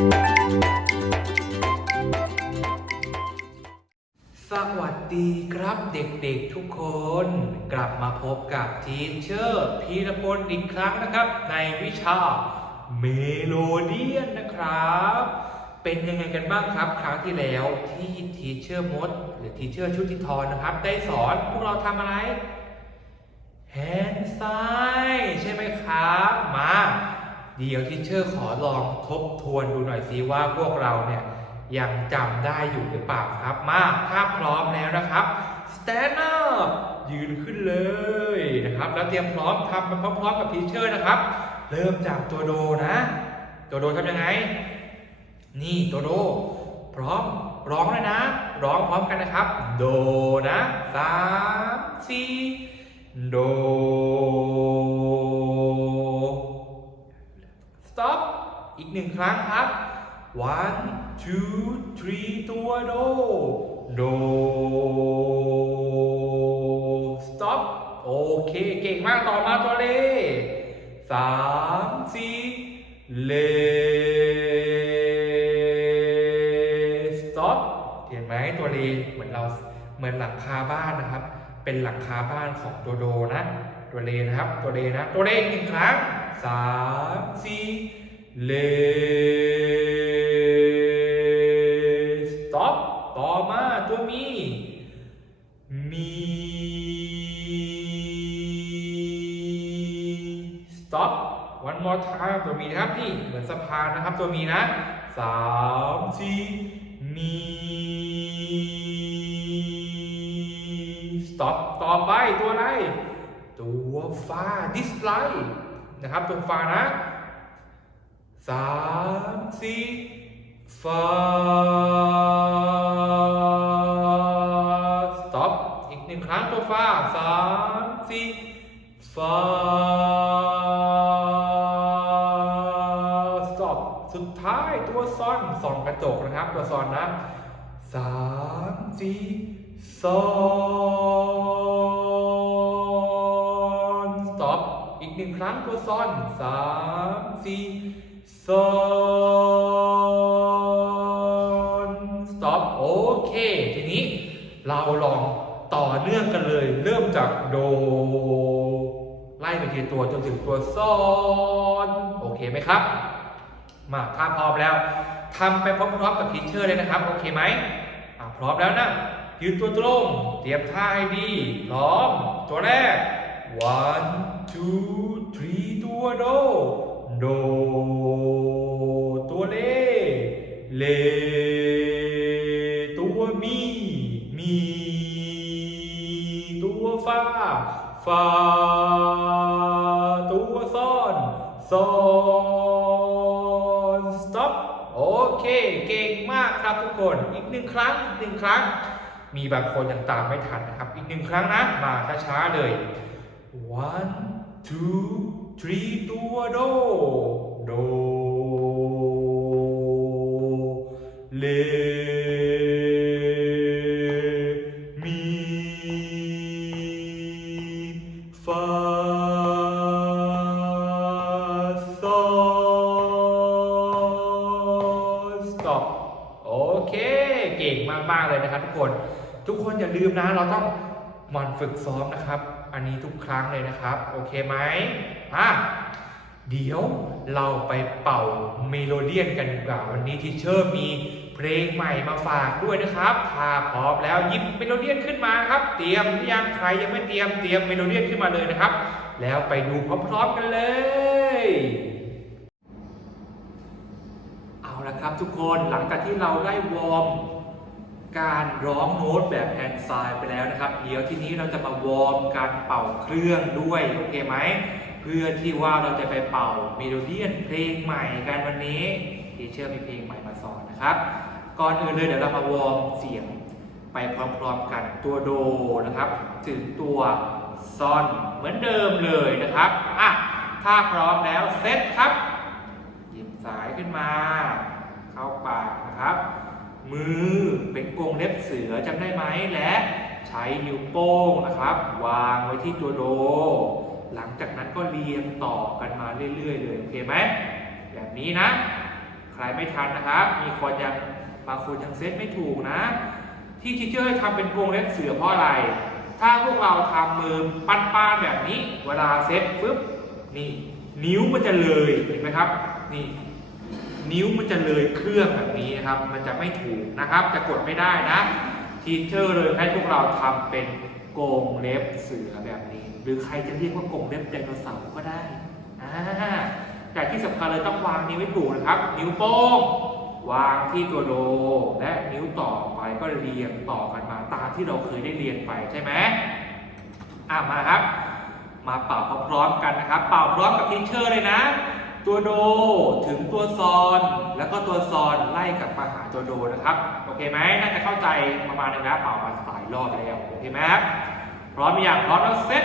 สวัสดีครับเด็กๆทุกคนกลับมาพบกับทีเชอร์พีรพลอีกครั้งนะครับ ในวิชาเมโลเดียนนะครับ เป็นยังไงกันบ้างครับ ครั้งที่แล้วที่ทีเชอร์มด หรือทีเชอร์ชุติธรนะครับ ได้สอนพวกเราทำอะไรแฮนด์ซ้ายใช่ไหมครับ มา เดี๋ยวทีเชอร์ขอลองทบทวนดูหน่อยสิว่าพวกเราเนี่ยยังจำได้อยู่หรือเปล่าครับ มาถ้าพร้อมแล้วนะครับ stand up ยืนขึ้นเลยนะครับ แล้วเตรียมพร้อมทำไปพร้อมๆกับทีเชอร์นะครับ เริ่มจากตัวโดนะ ตัวโดทำยังไง นี่ตัวโด พร้อมร้องเลยนะ ร้องพร้อมกันนะครับ โดนะสามสี่โด หนึ่งครั้งครับ one two three ตัวโด โด stop โอเค เก่งมากต่อมาตัวเลสามสี่เล stop เห็นไหมตัวเลเหมือนเราเหมือนหลังคาบ้านนะครับ เป็นหลังคาบ้านของตัวโดนะ ตัวเลนะครับ ตัวเลนะ ตัวเลอีกหนึ่งครั้งสามสี่ เล stop ต่อมาตัวมีมี stop one more time ตัวมีนะครับนี่เหมือนสะพานนะครับตัวมีนะสามสี่มี stop ต่อไปตัวอะไร ตัวฟ้า dislike นะครับตัวฟ้านะ สามสี่ฟ้า stop อีกหนึ่งครั้งตัวฟ้าสามสี่ฟ้า stop สุดท้ายตัวซอนส่องกระจกนะครับ ตัวซอนนะสามสี่ซอน stop อีกหนึ่งครั้งตัวซอนสามสี่ อน stop โอเค ทีนี้เราลองต่อเนื่องกันเลย เริ่มจากโด ไล่ไปทีตัวจนถึงตัวซอนโอเคไหมครับ มาถ้าพร้อมแล้วทำไปพร้อมๆกับทีเชอร์เลยนะครับ โอเคไหมพร้อมแล้วนะยืนตัวตรง เตรียมท่าให้ดี พร้อม ตัวแรก one two three ตัวโด โด ตัวเลเล ตัวมี มี ตัวฟ้าฟ้าตัวซ่อนซ่อน stop โอเค เก่งมากครับทุกคน อีกหนึ่งครั้ง อีกหนึ่งครั้ง มีบางคนยังตามไม่ทันนะครับ อีกหนึ่งครั้งนะ มาช้าๆเลย one two three ตัวโด โด เล มี ฟาซอน stop โอเค เก่งมาก ๆ เลยนะครับทุกคน ทุกคนอย่าลืมนะ เราต้องหมันฝึกซ้อมนะครับ อันนี้ทุกครั้งเลยนะครับ โอเคไหม อะเดี๋ยวเราไปเป่าเมโลเดียนกันดีกว่าวันนี้ทีเชอร์มีเพลงใหม่มาฝากด้วยนะครับถ้าพร้อมแล้วยิบเมโลเดียนขึ้นมาครับ เตรียมหรือยังใครยังไม่เตรียมเตรียมเมโลเดียนขึ้นมาเลยนะครับ แล้วไปดูพร้อมๆกันเลย เอาละครับทุกคนหลังจากที่เราได้วอร์มการร้องโน้ตแบบแฮนด์ไซน์ไปแล้วนะครับ เดี๋ยวทีนี้เราจะมาวอร์มการเป่าเครื่องด้วยโอเคไหม เพื่อที่ว่าเราจะไปเป่าเมโลเดียนเพลงใหม่กันวันนี้ทีเชอร์มีเพลงใหม่มาสอนนะครับ ก่อนอื่นเลยเดี๋ยวเรามาวอร์มเสียงไปพร้อมๆกันตัวโดนะครับ ถึงตัวซอนเหมือนเดิมเลยนะครับอะถ้าพร้อมแล้วเซตครับหยิบสายขึ้นมา เข้าปากนะครับ มือเป็นกรงเล็บเสือจำได้ไหมและ ใช้นิ้วโป้งนะครับ วางไว้ที่ตัวโด หลังจากนั้นก็เรียงต่อกันมาเรื่อยๆเลยโอเคไหมแบบนี้นะ ใครไม่ทันนะครับ มีคนยังบางคนยังเซตไม่ถูกนะ ที่ทีเชอร์ทำเป็นกรงเล็บเสือเพราะอะไร ถ้าพวกเราทำมือปั้นๆแบบนี้ เวลาเซตปุ๊บนี่ นิ้วมันจะเลยเห็นไหมครับ นี่ นิ้วมันจะเลยเครื่องแบบนี้นะครับ มันจะไม่ถูกนะครับ จะกดไม่ได้นะ ทีเชอร์เลยให้พวกเราทำเป็นกรงเล็บเสือแบบนี้ หรือใครจะเรียกว่ากรงเล็บไดโนเสาร์ก็ได้แต่ที่สำคัญเลยต้องวางนิ้วให้ถูกนะครับ นิ้วโป้งวางที่ตัวโดและนิ้วต่อไปก็เรียงต่อกันมาตามที่เราเคยได้เรียนไปใช่ไหมอะมาครับ มาเป่าพร้อมกันนะครับ เป่าพร้อมกับทีเชอร์เลยนะ ตัวโดถึงตัวซอนแล้วก็ตัวซอนไล่กลับมาหาตัวโดนะครับโอเคไหมน่าจะเข้าใจประมาณหนึงแล้วเป่ามาหลายรอบแล้วโอเคไหมครับพร้อมอยังพร้อมแล้วเซ็ต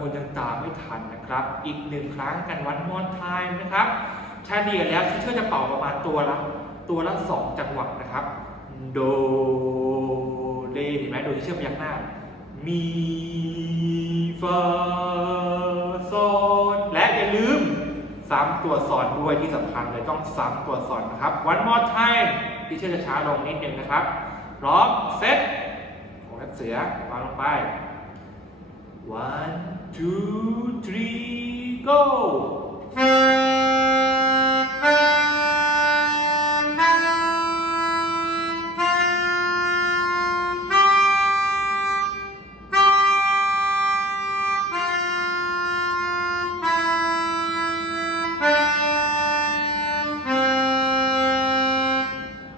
คนยังตามไม่ทันนะครับ อีกหนึ่งครั้งกันวันมอนไทม์นะครับเฉลี่ยแล้วที่เชื่อจะเป่าประมาณตัวละตัวละสองจังหวะนะครับ โดเดเห็นไหมโดที่เชื่อมยักหน้า มีฟาซอนและอย่าลืมซ้ำตัวสอนด้วยที่สำคัญเลยต้องซ้ำตัวสอนนะครับ one more time ที่เชื่อจะช้าลงนิดนึงนะครับพร้อมเซตของนักเสือวางลงไป one two three go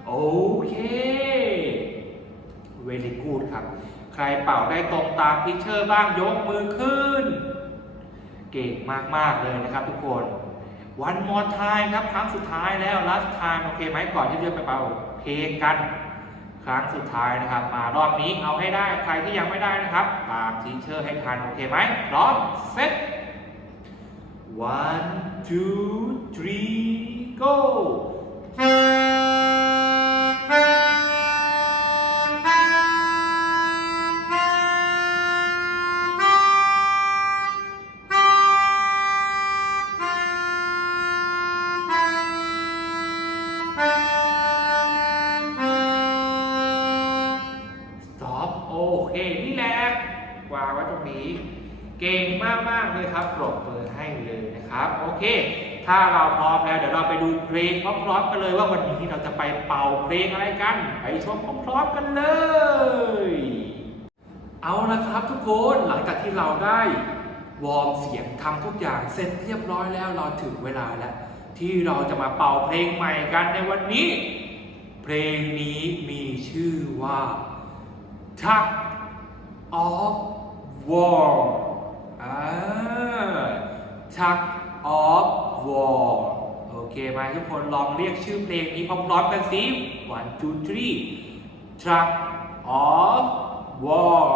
โอเคเวลีกูดครับ ใครเป่าได้ตรงตามพิเชอร์บ้างยกมือขึ้น เก่งมาก ๆ เลยนะครับทุกคน one more time ครับครั้งสุดท้ายแล้ว last time โอเคไหมก่อนที่จะไปเป่าเพลงกัน ครั้งสุดท้ายนะครับ มารอบนี้เอาให้ได้ใครที่ยังไม่ได้นะครับ ตามทีเชอร์ให้ทันโอเคไหมพร้อมเซ็ต one two three go นี้ เก่งมากๆเลยครับปรบมือให้เลยนะครับ โอเค ถ้าเราพร้อมแล้วเดี๋ยวเราไปดูเพลงพร้อมๆกันเลย ว่าวันนี้เราจะไปเป่าเพลงอะไรกัน ไปชมพร้อมๆกันเลย เอาละครับทุกคนหลังจากที่เราได้วอร์มเสียงทำทุกอย่างเสร็จเรียบร้อยแล้วเราถึงเวลาแล้ว ที่เราจะมาเป่าเพลงใหม่กันในวันนี้ เพลงนี้มีชื่อว่า Tug of War อ่า Tug of War โอเคไหมทุกคนลองเรียกชื่อเพลงนี้พร้อมๆกันสิ one two three Tug of War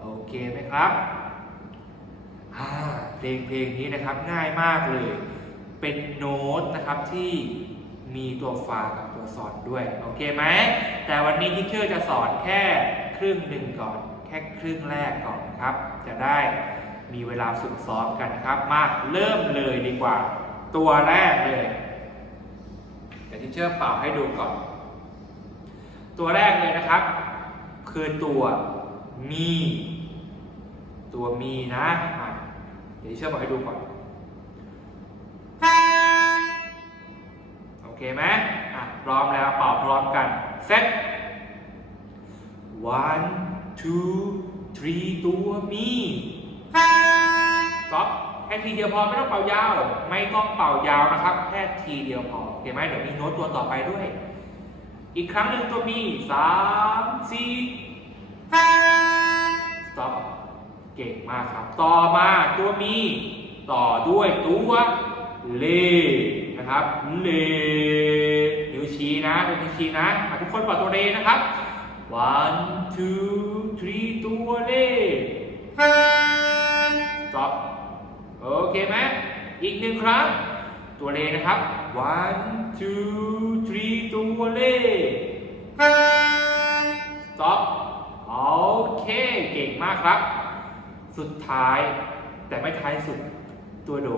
โอเคไหมครับเพลงเพลงนี้นะครับง่ายมากเลย เป็นโน้ตนะครับที่มีตัวฟากับตัวสอนด้วย โอเคไหม แต่วันนี้ที่เชื่อจะสอนแค่ครึ่งหนึ่งก่อน แค่ครึ่งแรกก่อนครับ จะได้มีเวลาฝึกซ้อมกันครับมาเริ่มเลยดีกว่า ตัวแรกเลยเดี๋ยวที่เชื่อเป่าให้ดูก่อน ตัวแรกเลยนะครับ คือตัวมี ตัวมีนะเดี๋ยวเชื่อเป่าให้ดูก่อนโอเคไหมอะพร้อมแล้วเป่าพร้อมกันเซต one two three ตัวมีก๊อปแค่ทีเดียวพอไม่ต้องเป่ายาว ไม่ต้องเป่ายาวนะครับ แค่ทีเดียวพอโอเคไหมเดี๋ยวมีโน้ตตัวต่อไปด้วย อีกครั้งหนึ่งตัวมีสามสี่สต็อปเก่งมากครับ ต่อมาตัวมี ต่อด้วยตัวเลนะครับเลเห็นะเป็นคีย์นะอะทุกคนเป่าตัวเรนะครับ one two three ตัวเลข stop โอเคไหมอีกหนึ่งครั้งตัวเลขนะครับ one two three ตัวเลข stop โอเค เก่งมากครับ สุดท้ายแต่ไม่ท้ายสุดตัวโด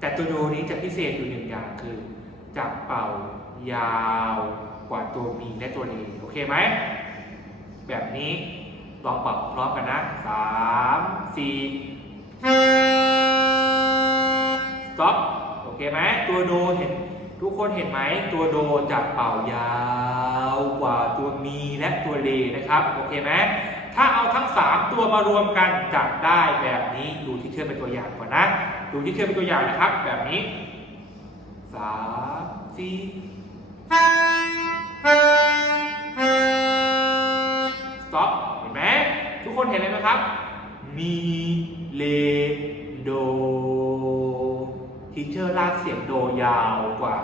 แต่ตัวโดนี้จะพิเศษอยู่หนึ่งอย่างคือจะเป่ายาวกว่าตัวมีและตัวเลโอเคไหม แบบนี้ลองเป่าพร้อมกันนะสามสี่ stop โอเคไหมตัวโดเห็นทุกคนเห็นไหมตัวโดจะเป่ายาวกว่าตัวมีและตัวเลนะครับโอเคไหมถ้าเอาทั้ง 3 ตัวมารวมกันจะได้แบบนี้ดูที่เชื่อเป็นตัวอย่างก่อนนะ ดูที่เชื่อเป็นตัวอย่างนะครับ แบบนี้สามสี่ stop เห็นไหมทุกคนเห็นเลยไหมครับ มีเลโดทีเชอร์ลากเสียงโดยาวกว่า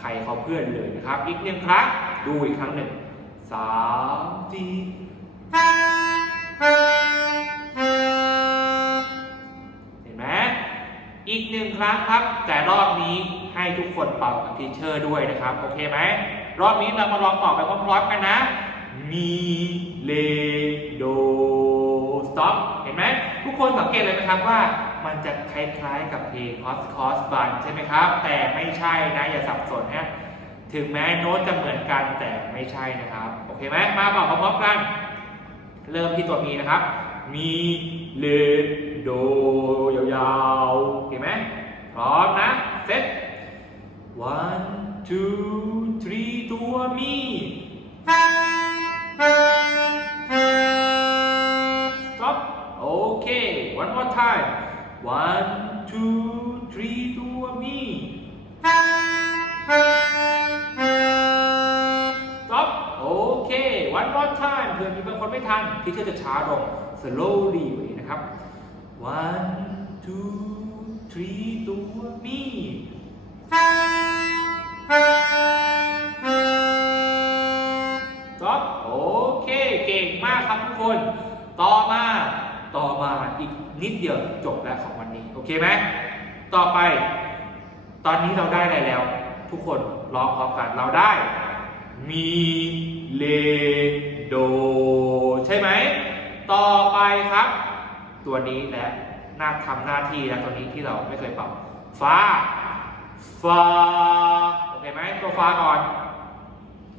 ใครเขาเพื่อนเลยนะครับ อีกหนึ่งครั้งดูอีกครั้งหนึ่งสามสี่เห็นไหมอีกหนึ่งครั้งครับ แต่รอบนี้ให้ทุกคนเป่ากับทีเชอร์ด้วยนะครับ โอเคไหมรอบนี้เรามาลองเป่าไปพร้อมๆกันนะ มีเลโด stop เห็นไหมทุกคนสังเกตเลยนะครับว่ามันจะคล้ายๆกับเพลง cos cos bun ใช่ไหมครับ แต่ไม่ใช่นะ อย่าสับสนฮะถึงแม้โน้ตจะเหมือนกันแต่ไม่ใช่นะครับ โอเคไหมมาบอกพร้อมๆกัน เริ่มที่ตัวมีนะครับ มีเลโดยาวๆเห็นไหมพร้อมนะเซ็ต one two three ตัวมี time one two three ตัวมี stop โอเค one more time เพื่อนมีบางคนไม่ทันที่เธอจะช้าลง slowly นะครับ one two three ตัวมีครับโอเค เก่งมากครับทุกคน ต่อมา มาอีกนิดเดียวจบแล้วของวันนี้ โอเคไหมต่อไป ตอนนี้เราได้อะไรแล้ว ทุกคนร้องพร้อมกันเราได้ มีเลโด ใช่ไหม ต่อไปครับ ตัวนี้และหน่าทำหน้าที่แล้วตัวนี้ที่เราไม่เคยเป่าฟ้าฟ้าโอเคไหมตัวฟ้าก่อน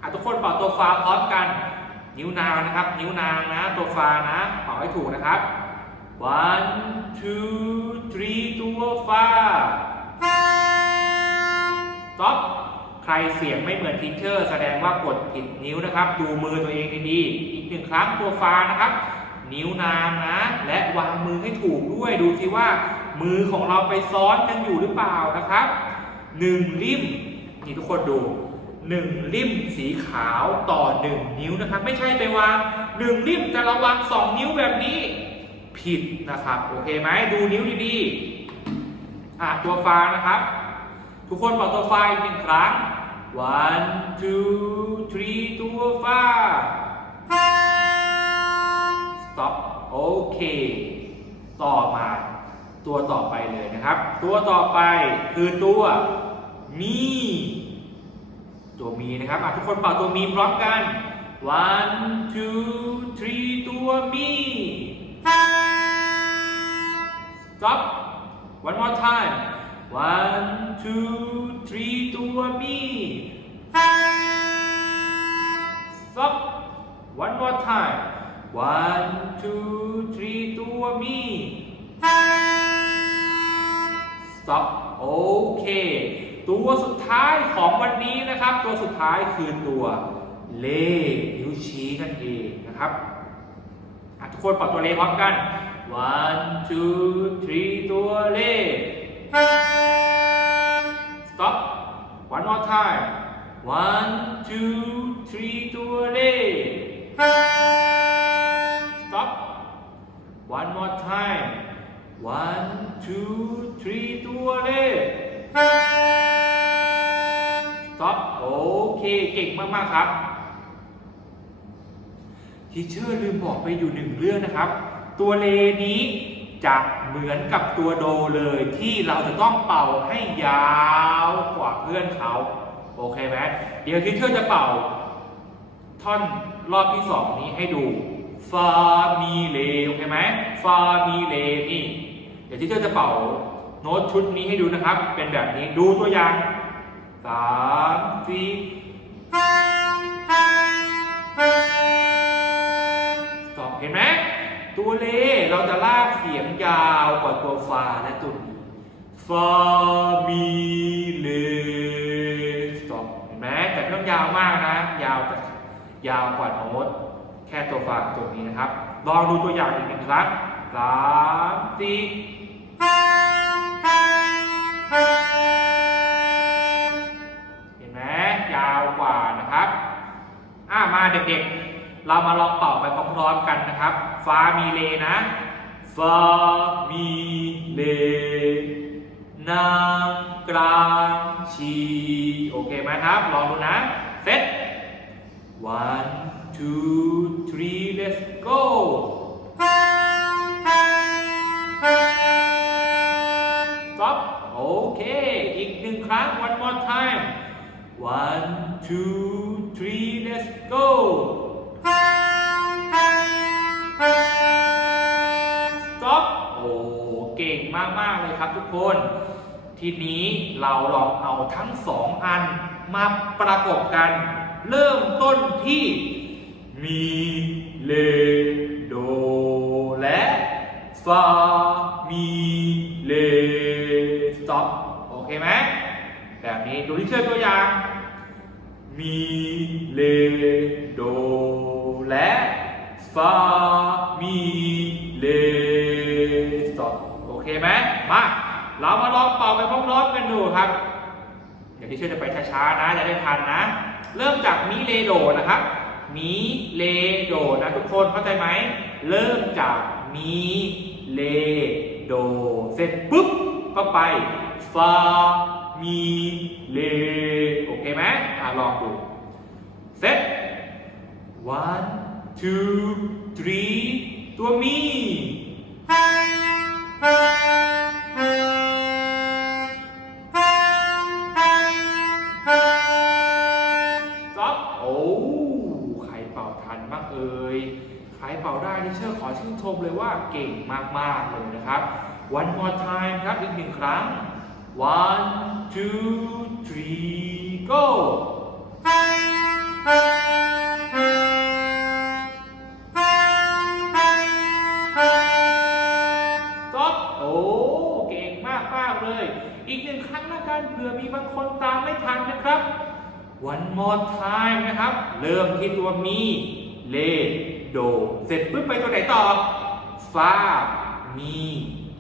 อะทุกคนเป่าตัวฟ้าพร้อมกัน นิ้วนางนะครับ นิ้วนางนะ ตัวฟ้านะเป่าให้ถูกนะครับ one two three ตัวฟา stop ใครเสียงไม่เหมือนทิเชอร์ แสดงว่ากดผิดนิ้วนะครับ ดูมือตัวเองดีๆ อีกหนึ่งครั้งตัวฟานะครับ นิ้วนางนะ และวางมือให้ถูกด้วย ดูสิว่า มือของเราไปซ้อนกันอยู่หรือเปล่านะครับหนึ่งริมนี่ทุกคนดูหนึ่งริมสีขาวต่อหนึ่งนิ้วนะครับ ไม่ใช่ไปวางหนึ่งริมแต่เราวางสองนิ้วแบบนี้ ผิดนะครับ โอเคไหมดูนิ้วดีๆอะตัวฟ้านะครับ ทุกคนบอกตัวฟ้าอีกหนึ่งครั้ง one two three ตัวฟ้า stop โอเค ต่อมาตัวต่อไปเลยนะครับ ตัวต่อไปคือตัวมีตัวมีนะครับทุกคนเป่าตัวมีพร้อมกัน one two three ตัวมี stop one more time one two three ตัวมี stop one more time one two three ตัวมี stop โอเค ตัวสุดท้ายของวันนี้นะครับ ตัวสุดท้ายคือตัวเลขนิ้วชี้นั่นเองนะครับทุกคนปรับตัวเลขพร้อมกัน one two three ตัวเลข stop one more time one two three ตัวเลข stop one more time one two three ตัวเลข stop โอเคเก่งมาก ๆ ครับทีเชอร์ลืมบอกไปอยู่หนึ่งเรื่องนะครับ ตัวเลนี้จะเหมือนกับตัวโดเลยที่เราจะต้องเป่าให้ยาวกว่าเพื่อนเขาโอเคไหมเดี๋ยวทีเชอร์จะเป่า ท่อนรอบที่สองนี้ให้ดูฟามีเลโอเคไหมฟามีเลนี่เดี๋ยวที่เชอร์จะเป่าโน้ตชุดนี้ให้ดูนะครับ เป็นแบบนี้ดูตัวอย่างสามสี่ตอบเห็นไหม ตัวเลเราจะลากเสียงยาวกว่าตัวฟาและตัวมีฟามีเลตอบเห็นไหมแต่ไม่ต้องยาวมากนะ ยาวแต่ยาวกว่าโน้ตแค่ตัวฟาตัวนี้นะครับ ลองดูตัวอย่างอีกหนึ่งครั้งสามสี่เห็นไหมยาวกว่านะครับ อ่ามาเด็กๆ เรามาลองเป่าไปพร้อมๆกันนะครับ ฟามีเลนะฟามีเลนางกลางชีโอเคไหมครับ ลองดูนะเซต one two three let's go ซ็อปโอเค อีกหนึ่งครั้ง one more time one two three let's go คน ทีนี้เราลองเอาทั้งสองอันมาประกบกัน เริ่มต้นที่มีเลโดและฟามีเลสต็อปโอเคไหมแบบนี้ดูที่เชื่อตัวอย่างมีเลโดและฟา เรามาลองเป่าไปพร้อมๆกันดูครับ เดี๋ยวที่เชื่อจะไปช้าๆนะจะได้ทันนะ เริ่มจากมิเลโดนะครับมิเลโดนะทุกคนเข้าใจไหม เริ่มจากมิเลโดเสร็จปุ๊บก็ไปฟามีเลโอเคไหมอะลองดูเสร็จ one two three ตัวมี ขอชื่นชมเลยว่าเก่งมาก ๆ เลยนะครับ one more time ครับ อีกหนึ่งครั้ง one two three go จ๊อบโอ้ เก่งมากมาก ๆ เลย อีกหนึ่งครั้งละกันเผื่อมีบางคนตามไม่ทันนะครับ one more time นะครับ เริ่มที่ตัวมีเล โด เสร็จปุ๊บไปตัวไหนต่อฟามี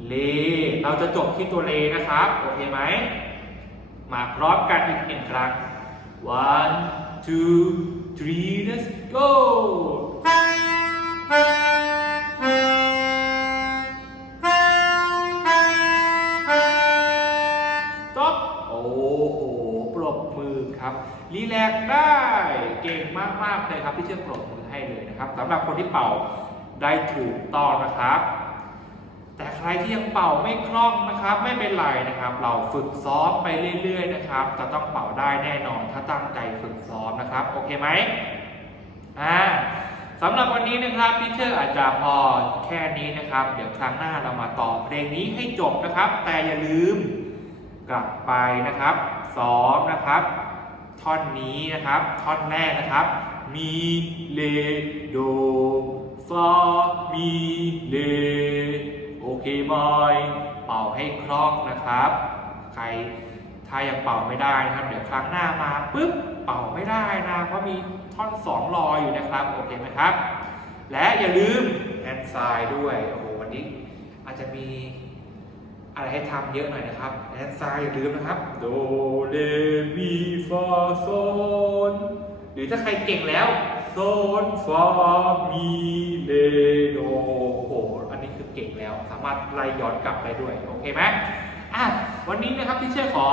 เลเราจะจบที่ตัวเลนะครับ โอเคไหม มาพร้อมกันอีกหนึ่งครั้ง one two three let's go จบโอ้โห ปรบมือครับ รีแลกได้ เก่งมาก ๆ เลยครับที่เชื่อปรบมือ ให้เลยนะครับสำหรับคนที่เป่าได้ถูกต้องนะครับ แต่ใครที่ยังเป่าไม่คล่องนะครับ ไม่เป็นไรนะครับ เราฝึกซ้อมไปเรื่อย ๆ นะครับ จะต้องเป่าได้แน่นอนถ้าตั้งใจฝึกซ้อมนะครับ โอเคไหมอ่าสำหรับวันนี้นะครับพี่เชอร์อาจจะพอแค่นี้นะครับ เดี๋ยวครั้งหน้าเรามาต่อเพลงนี้ให้จบนะครับ แต่อย่าลืมกลับไปนะครับซ้อมนะครับ ท่อนนี้นะครับ ท่อนแรกนะครับ มีเลโดฟามีเลโอเคบอยเป่าให้คล่องนะครับ ใครถ้ายังเป่าไม่ได้นะครับ เดี๋ยวครั้งหน้ามาปุ๊บเป่าไม่ได้นะเพราะมีท่อนสองรออยู่นะครับ โอเคไหมครับ และอย่าลืมแอนไซด์ด้วยโอ้โหวันนี้อาจจะมีอะไรให้ทำเยอะหน่อยนะครับแอนไซด์อย่าลืมนะครับ โดเรมีฟาโซน หรือถ้าใครเก่งแล้วโซนฟามีเลโดโอโหอันนี้คือเก่งแล้ว สามารถไล่ย้อนกลับได้ด้วย โอเคไหมอะวันนี้นะครับที่เชื่อขอ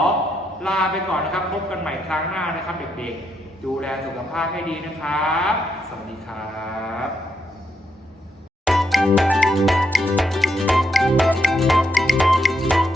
ลาไปก่อนนะครับ พบกันใหม่ครั้งหน้านะครับเด็กๆ ดูแลสุขภาพให้ดีนะครับ สวัสดีครับ